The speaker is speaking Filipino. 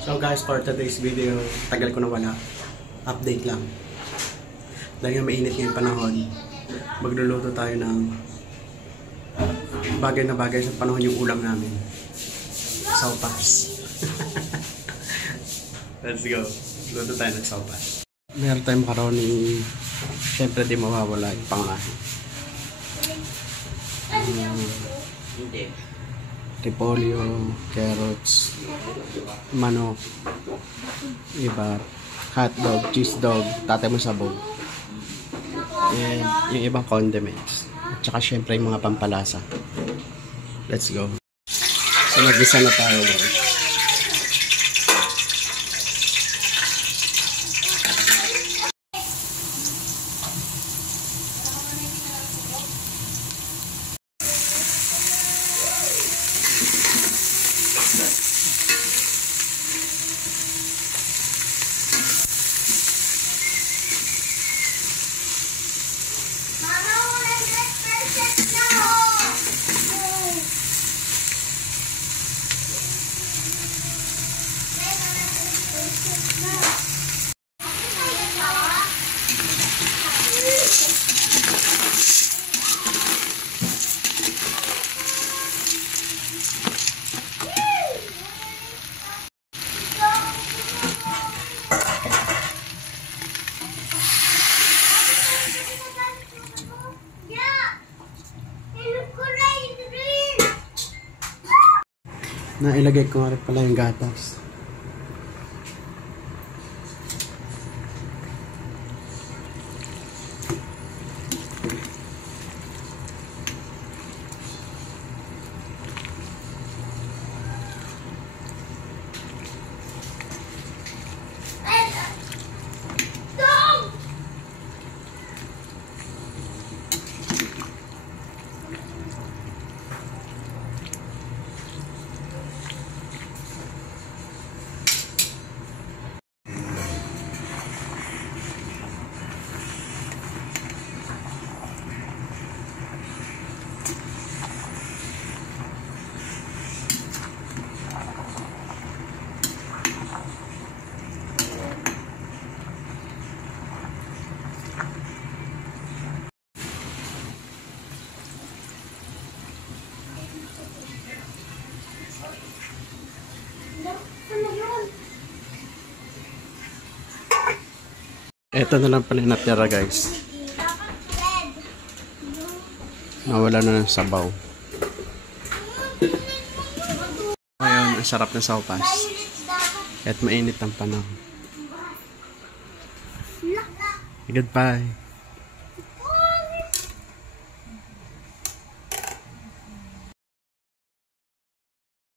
So guys, for today's video, tagal ko na wala. Update lang. Dahil mainit ngayong panahon, magluluto tayo ng bagay na bagay sa panahon yung ulam namin. Saupas. Let's go. Luto tayo ng saupas. Meron tayong macaroni. Siyempre di mawawala yung pangahin. Repolyo, carrots, manok, iba, hotdog, cheese dog, tatay mo sabog, and yung ibang condiments, at saka syempre yung mga pampalasa. Let's go. So mag-isa na tayo guys. Nailagay ko nga rin pala yung gatas. Ito na lang pala natira guys. Nawala na ng sabaw. Ngayon, ang sarap na saupas. At mainit ang panahon. Goodbye.